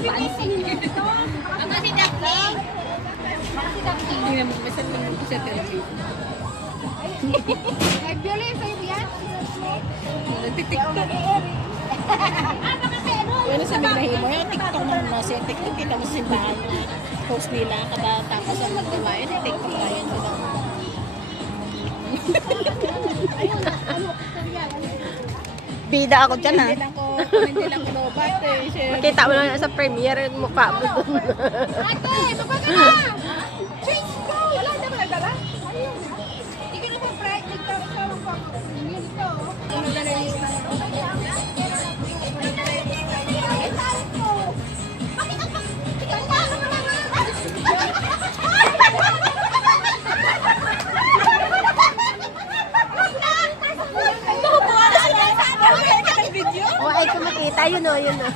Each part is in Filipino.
Ako si Daphne. Hindi naman masal lang yung sa television. Nag-viola yung sa'yo yan? Nagtitiktok. Ano sabi na himo? Yung TikTok mo na siya. TikTok kita mo sa simbahan na post nila. Kada tapos ang maggawa yun. TikTok na yun. Bida ako dyan ha. Hindi lang ko lobat eh. Makita mo lang sa premiere yung mukha mo dun. Ate, baba ka na! Change ko! Wala na ba nagdala? Ayun. Hindi ko na pa break. Nagkaroon pa ako. Yun ito. Ano dala yung O ay kung makita, yun o, yun o.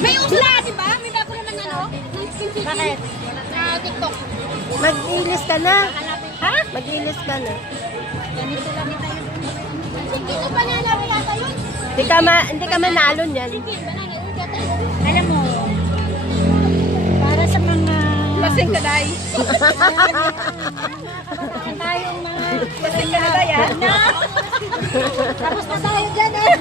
may usla, di ba? May nakuha ng ano? Bakit? Sa TikTok. Mag-ilis ka na. Ha? Mag-ilis ka na. Ganito lang tayo. Hindi ko pa nalaman yata yun. Hindi ka manalo niyan. Alam mo, para sa mga Lasing ka day. tayong mga Lasing ka na day ah. tapos na tayo dyan eh.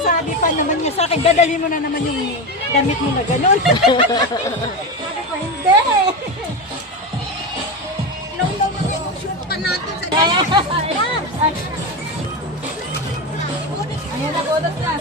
Sabi pa naman niya sa akin, dadalhin mo na naman yung damit mo na gano'n. Sabi ko, hindi. Long-long yung shoot pa natin sa Ayan na, bodas na.